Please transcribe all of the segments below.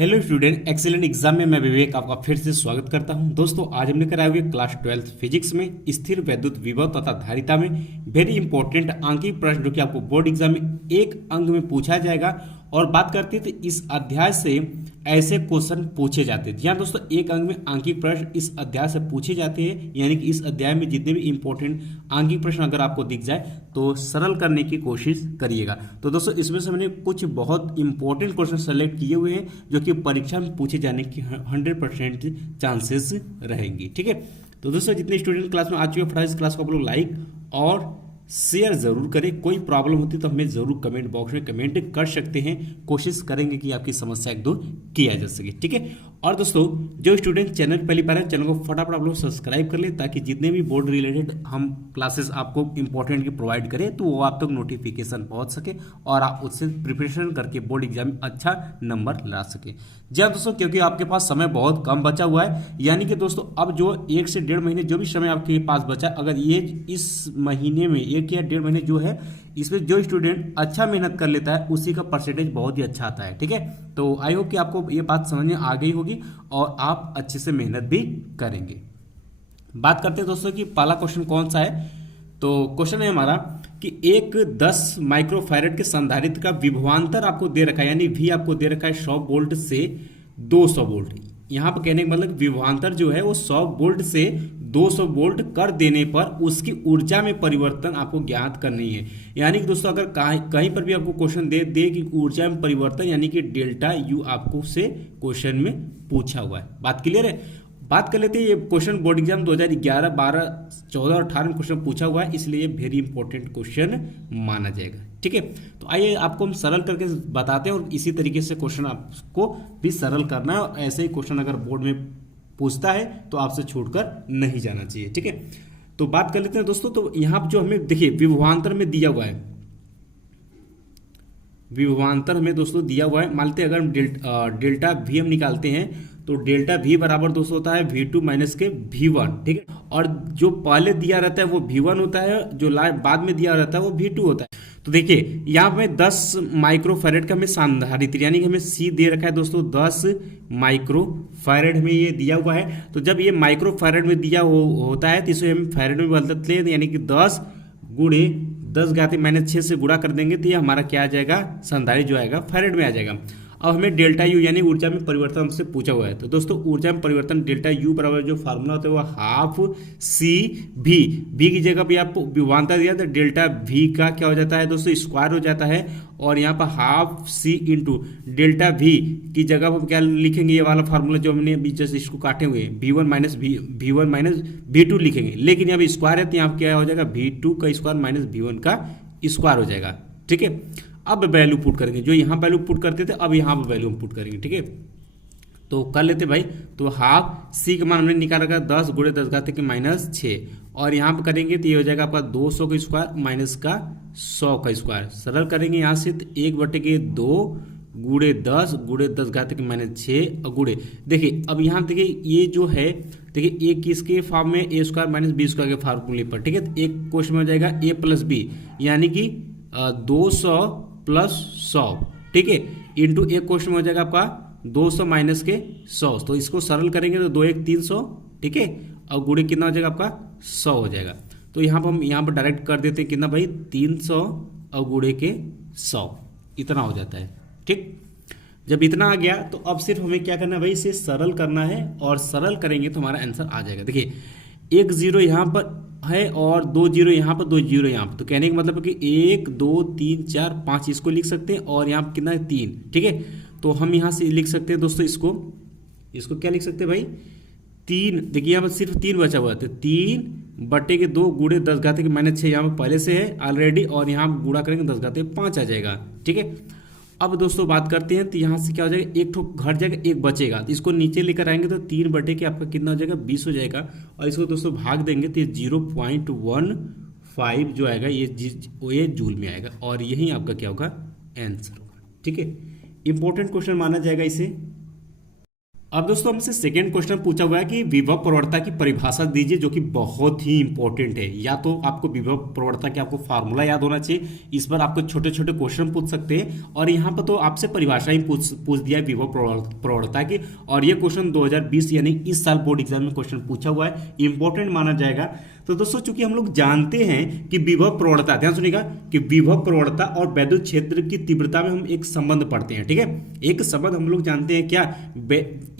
Hello student, excellent exam में मैं विवेक आपका फिर से स्वागत करता हूं। दोस्तों, आज हम लेकर आए हुए क्लास 12 फिजिक्स में स्थिर वैद्युत विभव तथा धारिता में वेरी इंपॉर्टेंट आंकिक प्रश्न जो कि आपको बोर्ड एग्जाम में एक अंक में पूछा जाएगा। और बात करते हैं तो इस अध्याय से ऐसे क्वेश्चन पूछे जाते हैं। जी हाँ दोस्तों, एक अंक में आंकिक प्रश्न इस अध्याय से पूछे जाते हैं, यानी कि इस अध्याय में जितने भी इंपॉर्टेंट आंकिक प्रश्न अगर आपको दिख जाए तो सरल करने की कोशिश करिएगा। तो दोस्तों, इसमें से मैंने कुछ बहुत इंपॉर्टेंट क्वेश्चन सेलेक्ट किए हुए हैं जो कि परीक्षा में पूछे जाने की 100% चांसेस रहेंगी। ठीक है, तो दोस्तों जितने स्टूडेंट क्लास में आ चुके हैं, इस क्लास को आप लोग लाइक और शेयर जरूर करें। कोई प्रॉब्लम होती है तो हमें जरूर कमेंट बॉक्स में कमेंट कर सकते हैं, कोशिश करेंगे कि आपकी समस्या एक दूर किया जा सके। ठीक है, और दोस्तों जो स्टूडेंट चैनल पहली बार है, चैनल को फटाफट आप लोग सब्सक्राइब कर लें ताकि जितने भी बोर्ड रिलेटेड हम क्लासेस आपको इंपॉर्टेंट की प्रोवाइड करें तो वो आप तक नोटिफिकेशन पहुंच सके और आप उससे प्रिपरेशन करके बोर्ड एग्जाम में अच्छा नंबर ला सके। जी हाँ दोस्तों, क्योंकि आपके पास समय बहुत कम बचा हुआ है, यानी कि दोस्तों अब जो 1 से 1.5 महीने जो भी समय आपके पास बचा, अगर ये इस महीने में 1 या 1.5 महीने जो है, इसमें जो स्टूडेंट अच्छा मेहनत कर लेता है उसी का परसेंटेज बहुत ही अच्छा आता है। ठीक है, तो आई होप कि आपको ये बात समझ में आ गई होगी और आप अच्छे से मेहनत भी करेंगे। बात करते हैं दोस्तों कि पहला क्वेश्चन कौन सा है। तो क्वेश्चन है हमारा कि एक 10 माइक्रोफैरेड के संधारित्र का विभवांतर आपको दे रखा है, यानी वी आपको दे रखा है 100 वोल्ट से 200 वोल्ट। यहाँ पर कहने का मतलब विभवांतर जो है वो 100 वोल्ट से 200 वोल्ट कर देने पर उसकी ऊर्जा में परिवर्तन आपको ज्ञात करनी है। यानी कि दोस्तों अगर कहीं पर भी आपको क्वेश्चन दे कि ऊर्जा में परिवर्तन यानी कि डेल्टा यू आपको से क्वेश्चन में पूछा हुआ है। बात क्लियर है। बात कर लेते हैं, ये क्वेश्चन बोर्ड एग्जाम 2011, 12, 14 और 18 में क्वेश्चन पूछा हुआ है, इसलिए वेरी इंपॉर्टेंट क्वेश्चन माना जाएगा। ठीक है, तो आइए आपको हम सरल करके बताते हैं और इसी तरीके से क्वेश्चन आपको भी सरल करना है। और ऐसे ही क्वेश्चन अगर बोर्ड में पूछता है तो आपसे छोड़कर नहीं जाना चाहिए। ठीक है, तो बात कर लेते हैं दोस्तों। तो यहाँ जो हमें देखिए विभवांतर में दिया हुआ है, विभवांतर हमें दोस्तों दिया हुआ है। मान लेते हैं अगर हम डेल्टा वी हम निकालते हैं तो डेल्टा वी बराबर दोस्तों होता है V2 माइनस के V1। ठीक है, और जो पहले दिया रहता है वो V1 होता है, जो बाद में दिया रहता है वो V2 होता है। तो देखिए यहाँ पे 10 माइक्रोफैरेड का हमें संधारित्र यानी कि हमें C दे रखा है दोस्तों 10 माइक्रोफैरेड में ये दिया हुआ है। तो जब ये माइक्रोफैरेड में दिया होता है तो इसे हम फैरेड में बदलते हैं, यानी कि 10 गुणे 10 घाते -6 से गुणा कर देंगे तो ये हमारा क्या आ जाएगा, संधारित्र जो आएगा फैरेड में आ जाएगा। अब हमें डेल्टा यू यानी ऊर्जा में परिवर्तन हमसे पूछा हुआ है। तो दोस्तों ऊर्जा में परिवर्तन डेल्टा यू बराबर जो फार्मूला होता है वो हाफ सी भी की जगह भी आपको विभवांतर दिया तो डेल्टा वी का क्या हो जाता है दोस्तों, स्क्वायर हो जाता है। और यहाँ पर half C into delta V की जगह हम क्या लिखेंगे, ये वाला फार्मूला जो हमने अभी जस्ट इसको काटे हुए V1 माइनस V2 लिखेंगे, लेकिन यहाँ पर स्क्वायर है तो यहाँ क्या हो जाएगा V2 का स्क्वायर माइनस V1 का स्क्वायर हो जाएगा। ठीक है, अब वैल्यू पुट करेंगे, जो यहाँ वैल्यू पुट करते थे अब यहाँ पर वैल्यू पुट करेंगे। ठीक है, तो कर लेते भाई। तो हाफ सी का मान हमने निकाल रखा 10 गुणे 10 घात के -6 और यहाँ पर करेंगे तो ये हो जाएगा आपका 200 का स्क्वायर माइनस का 100 का स्क्वायर। सरल करेंगे यहाँ से तो 1/2 गुणे 10 गुणे 10 घात के -6 और गुणे देखिए अब यहाँ देखिए ये जो है देखिए एक किसके फॉर्म में ए स्क्वायर माइनस बी स्क्वायर के फार्मूले पर। ठीक है, तो एक क्वेश्चन में हो जाएगा a प्लस बी यानी कि 200 प्लस 100। ठीक है, इंटू एक क्वेश्चन में हो जाएगा आपका 200 माइनस के 100। तो इसको सरल करेंगे तो 2 1 300। ठीक है, और गुणे कितना हो जाएगा आपका 100 हो जाएगा। तो यहाँ पर हम यहाँ पर डायरेक्ट कर देते हैं कितना भाई 300 और गुणे के 100 इतना हो जाता है। ठीक, जब इतना आ गया तो अब सिर्फ हमें क्या करना है भाई, इसे सरल करना है और सरल करेंगे तो हमारा आंसर आ जाएगा। देखिए 1 0 यहाँ पर है और 2 0 यहाँ पर 2 0 यहाँ पर। तो कहने का मतलब है कि 1 2 3 4 5 इसको लिख सकते हैं और यहाँ पर कितना है 3। ठीक है, तो हम यहाँ से लिख सकते हैं दोस्तों इसको क्या लिख सकते हैं भाई 3। देखिए यहाँ पर सिर्फ 3 बचा हुआ है तो 3/2 गुणे 10 घात के -6 यहाँ पर पहले से है ऑलरेडी और यहाँ गुणा करेंगे 10 घात 5 आ जाएगा। ठीक है, अब दोस्तों बात करते हैं तो यहाँ से क्या हो जाएगा, एक ठो घट जाएगा एक बचेगा, तो इसको नीचे लेकर आएंगे तो 3/के आपका कितना हो जाएगा 20 हो जाएगा। और इसको दोस्तों भाग देंगे तो 0.15 जो आएगा ये जूल में आएगा और यही आपका क्या होगा आंसर होगा। ठीक है, इंपॉर्टेंट क्वेश्चन माना जाएगा इसे। अब दोस्तों हमसे सेकेंड क्वेश्चन पूछा हुआ है कि विभव प्रवणता की परिभाषा दीजिए, जो कि बहुत ही इंपॉर्टेंट है। या तो आपको विभव प्रवणता के आपको फार्मूला याद होना चाहिए, इस पर आपको छोटे छोटे क्वेश्चन पूछ सकते हैं, और यहाँ पर तो आपसे परिभाषा ही पूछ दिया है विभव प्रवणता की। और ये क्वेश्चन 2020 यानी इस साल बोर्ड एग्जाम में क्वेश्चन पूछा हुआ है, इंपॉर्टेंट माना जाएगा। तो दोस्तों चूंकि हम लोग जानते हैं कि विभव प्रवणता, ध्यान सुनिएगा, कि विभव प्रवणता और वैद्युत क्षेत्र की तीव्रता में हम एक संबंध पढ़ते हैं, ठीक है। एक संबंध हम लोग जानते हैं क्या,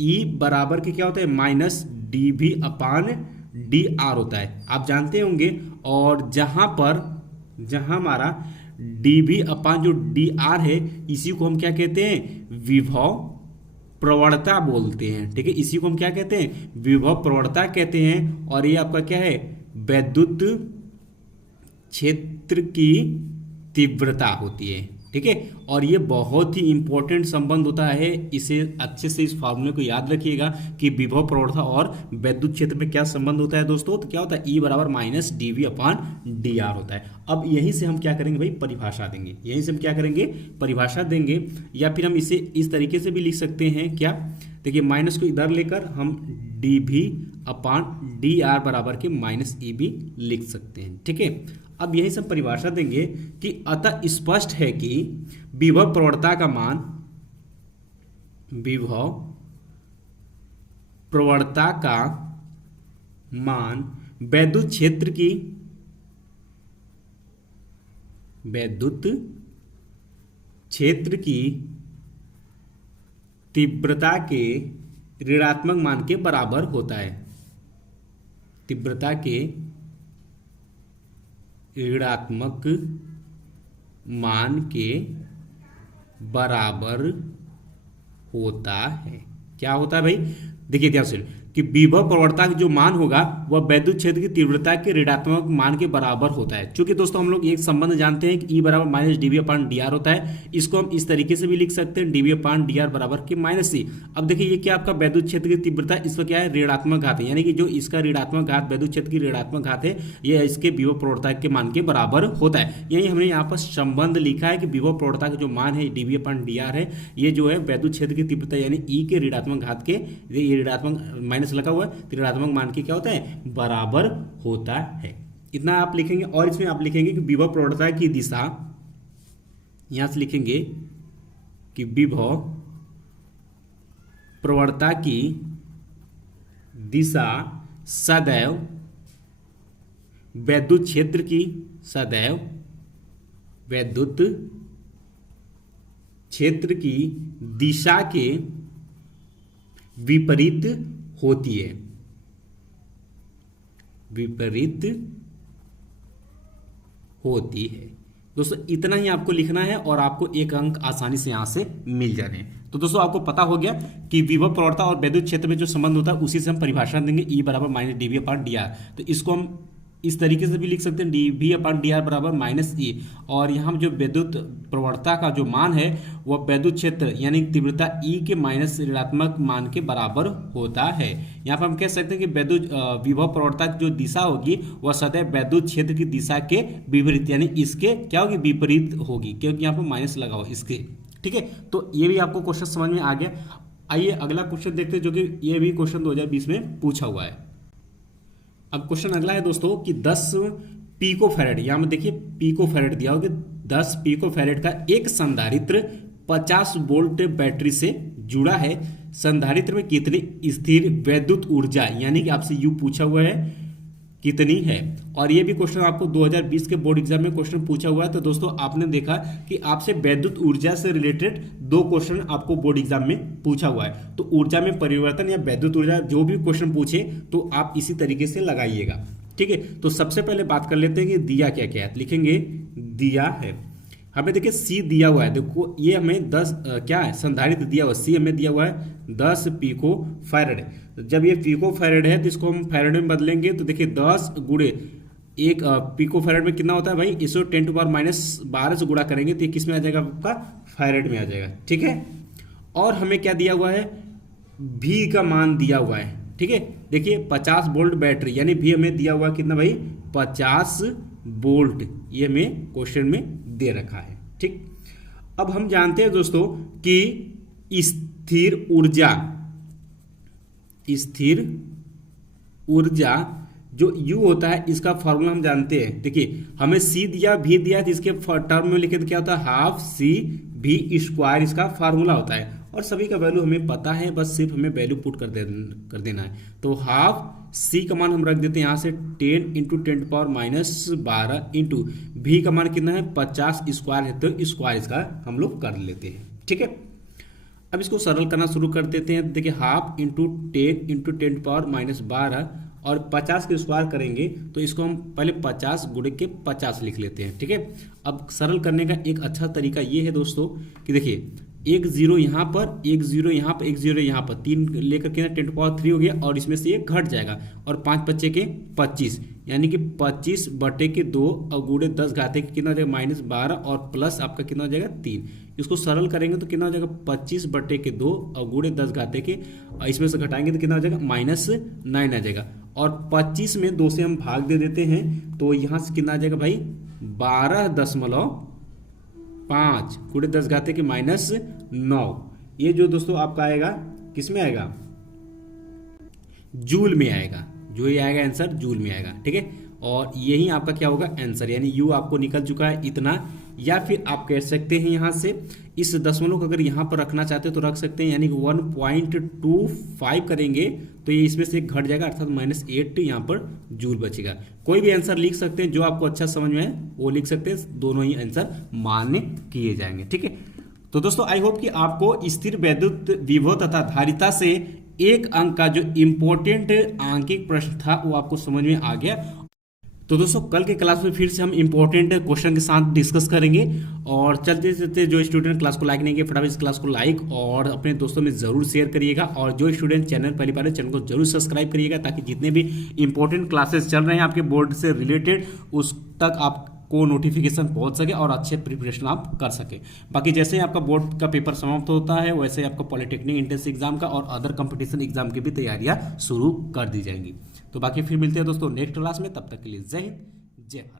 E बराबर के क्या होता है माइनस dV अपान dr होता है, आप जानते होंगे। और जहां हमारा dV अपान जो dr है, इसी को हम क्या कहते हैं, विभव प्रवणता बोलते हैं, ठीक है। इसी को हम क्या कहते हैं, विभव प्रवणता कहते हैं। और ये आपका क्या है, वैद्युत क्षेत्र की तीव्रता होती है, ठीक है। और ये बहुत ही इंपॉर्टेंट संबंध होता है, इसे अच्छे से इस फॉर्मूले को याद रखिएगा कि विभव प्रवणता और वैद्युत क्षेत्र में क्या संबंध होता है दोस्तों। तो क्या होता है, E बराबर माइनस dV अपान dr होता है। अब यहीं से हम क्या करेंगे भाई, परिभाषा देंगे। यहीं से हम क्या करेंगे, परिभाषा देंगे। या फिर हम इसे इस तरीके से भी लिख सकते हैं, क्या, देखिए माइनस को इधर लेकर हम dV अपान dr बराबर के माइनस E भी लिख सकते हैं, ठीक है। अब यही सब परिभाषा देंगे कि अतः स्पष्ट है कि विभव प्रवणता का मान, विभव प्रवणता का मान वैद्युत क्षेत्र की तीव्रता के ऋणात्मक मान के बराबर होता है। तीव्रता के ऋणात्मक मान के बराबर होता है। क्या होता है भाई, देखिए ध्यान से, कि विभव प्रवणता का जो मान होगा वह वैद्युत क्षेत्र की तीव्रता के ऋणात्मक मान के बराबर होता है। चूंकि दोस्तों हम लोग एक संबंध जानते हैं कि E बराबर माइनस dV अपान dr होता है, इसको हम इस तरीके से भी लिख सकते हैं, dV अपान dr बराबर के माइनस C। अब देखिए ये क्या आपका वैद्युत क्षेत्र की तीव्रता, इसका क्या है, ऋणात्मक घात है, यानी कि जो इसका ऋणात्मक घात, वैद्युत क्षेत्र की ऋणात्मक घात है, ये इसके विभव प्रवणता के मान के बराबर होता है। यही हमने यहाँ पर संबंध लिखा है कि विभव प्रवणता का जो मान है dV अपान dr है, ये जो है वैद्युत क्षेत्र की तीव्रता यानी E के ऋणात्मक घात के, ये ऋणात्मक माइनस लगा हुआ है, ऋणात्मक मान के क्या होता है, बराबर होता है। इतना आप लिखेंगे। और इसमें आप लिखेंगे कि विभव प्रवणता की दिशा, यहां से लिखेंगे कि विभव प्रवणता की दिशा सदैव वैद्युत क्षेत्र की, सदैव वैद्युत क्षेत्र की दिशा के विपरीत होती है, विपरीत होती है। दोस्तों इतना ही आपको लिखना है और आपको एक अंक आसानी से यहां से मिल जाने हैं। तो दोस्तों आपको पता हो गया कि विभव प्रवणता और वैद्युत क्षेत्र में जो संबंध होता है उसी से हम परिभाषा देंगे, E बराबर माइनस dV अपान dr। तो इसको हम इस तरीके से भी लिख सकते हैं, dV अपान dr बराबर माइनस E। और यहाँ जो विद्युत प्रवणता का जो मान है वह वैद्युत क्षेत्र यानी तीव्रता E के माइनस ऋणात्मक मान के बराबर होता है। यहाँ पर हम कह सकते हैं कि वैद्युत विभव प्रवणता की जो दिशा होगी वह सदैव वैद्युत क्षेत्र की दिशा के विपरीत, यानी इसके क्या होगी, विपरीत होगी, क्योंकि यहाँ पर माइनस लगा हो इसके, ठीक है। तो ये भी आपको क्वेश्चन समझ में आ गया। आइए अगला क्वेश्चन देखते हैं, जो कि ये भी क्वेश्चन 2020 में पूछा हुआ है। अब क्वेश्चन अगला है दोस्तों कि 10 पिको फैरेड, यहाँ में देखिए पिको फैरेड दिया होगा, 10 पिको फैरेड का एक संधारित्र 50 वोल्ट बैटरी से जुड़ा है। संधारित्र में कितनी स्थिर वैद्युत ऊर्जा, यानी कि आपसे यू पूछा हुआ है, कितनी है। और ये भी क्वेश्चन आपको 2020 के बोर्ड एग्जाम में क्वेश्चन पूछा हुआ है। तो दोस्तों आपने देखा कि आपसे वैद्युत ऊर्जा से रिलेटेड 2 क्वेश्चन आपको बोर्ड एग्जाम में पूछा हुआ है। तो ऊर्जा में परिवर्तन या वैद्युत ऊर्जा जो भी क्वेश्चन पूछे तो आप इसी तरीके से लगाइएगा, ठीक है। तो सबसे पहले बात कर लेते हैं कि दिया क्या क्या है। लिखेंगे दिया है, हमें देखिए C दिया हुआ है, देखो ये हमें 10 क्या है, संधारित्र दिया हुआ है, C हमें दिया हुआ है 10 पिको फैरेड। जब ये पिको फैरेड है तो इसको हम फैरेड में बदलेंगे, तो देखिए 10 गुणे एक पिको फैरेड में कितना होता है भाई, इसको 10⁻⁻12 से गुणा करेंगे तो ये किस में आ जाएगा, आपका फैरेड में आ जाएगा, ठीक है। और हमें क्या दिया हुआ है, V का मान दिया हुआ है, ठीक है। देखिए 50 वोल्ट बैटरी, यानी V हमें दिया हुआ कितना भाई, 50 वोल्ट, ये हमें क्वेश्चन में दे रखा है, ठीक। अब हम जानते हैं दोस्तों कि स्थिर ऊर्जा स्थिर ऊर्जा जो U होता है इसका फॉर्मूला हम जानते हैं। देखिए हमें C दिया V दिया तो इसके टर्म में लिखे तो क्या होता है हाफ सी भी स्क्वायर इसका फार्मूला होता है और सभी का वैल्यू हमें पता है, बस सिर्फ हमें वैल्यू पुट कर देना है। तो हाफ C का मान हम रख देते हैं यहाँ से 10 इंटू 10⁻⁻12 इंटू V का मान कितना है 50 स्क्वायर है तो स्क्वायर इसका हम लोग कर लेते हैं। ठीक है, अब इसको सरल करना शुरू कर देते हैं। देखिए हाफ इंटू 10 इंटू 10⁻12 और 50 के स्क्वायर करेंगे तो इसको हम पहले 50 गुणे के 50 लिख लेते हैं। ठीक है, अब सरल करने का एक अच्छा तरीका ये है दोस्तों कि देखिए एक जीरो यहाँ पर, एक जीरो यहाँ पर, एक जीरो यहाँ पर, 3 लेकर के ना 10⁻³ हो गया और इसमें से ये घट जाएगा और 5 बच्चे के 25 यानी कि 25/2 और गुणे 10 घाते के कितना हो जाएगा -12 और प्लस आपका कितना हो जाएगा 3। इसको सरल करेंगे तो कितना हो जाएगा 25/2 और गुणे 10 घाते के, इसमें से घटाएंगे तो कितना हो जाएगा -9 आ जाएगा और 25 में 2 से हम भाग दे देते हैं तो यहाँ से कितना आ जाएगा भाई 12.5 गुणे 10 घाते के -9। ये जो दोस्तों आपका आएगा किस में आएगा जूल में आएगा, जो ये आएगा आंसर जूल में आएगा। ठीक है, और यही आपका क्या होगा आंसर, यानी यू आपको निकल चुका है इतना। या फिर आप कह सकते हैं यहाँ से इस दशमलव को अगर यहाँ पर रखना चाहते हो तो रख सकते हैं, यानी कि 1.25 करेंगे तो ये इसमें से घट जाएगा अर्थात -8 यहाँ पर जूल बचेगा। कोई भी आंसर लिख सकते हैं, जो आपको अच्छा समझ में है वो लिख सकते हैं, दोनों ही आंसर मान्य किए जाएंगे। ठीक है, तो दोस्तों आई होप कि आपको स्थिर वैद्युत विभव तथा धारिता से एक अंक का जो इम्पोर्टेंट आंकिक प्रश्न था वो आपको समझ में आ गया। तो दोस्तों कल के क्लास में फिर से हम इम्पोर्टेंट क्वेश्चन के साथ डिस्कस करेंगे और चलते चलते जो स्टूडेंट क्लास को लाइक नहीं किए फटाफट इस क्लास को लाइक और अपने दोस्तों में जरूर शेयर करिएगा और जो स्टूडेंट चैनल पहली बार चैनल को जरूर सब्सक्राइब करिएगा ताकि जितने भी इंपॉर्टेंट क्लासेस चल रहे हैं आपके बोर्ड से रिलेटेड उस तक आपको नोटिफिकेशन पहुंच सके और अच्छे प्रिपरेशन आप कर सके। बाकी जैसे ही आपका बोर्ड का पेपर समाप्त होता है वैसे आपको पॉलिटेक्निक एंट्रेंस एग्जाम का और अदर कंपटीशन एग्जाम की भी तैयारियां शुरू कर दी जाएंगी। तो बाकी फिर मिलते हैं दोस्तों नेक्स्ट क्लास में, तब तक के लिए जय हिंद जय भारत।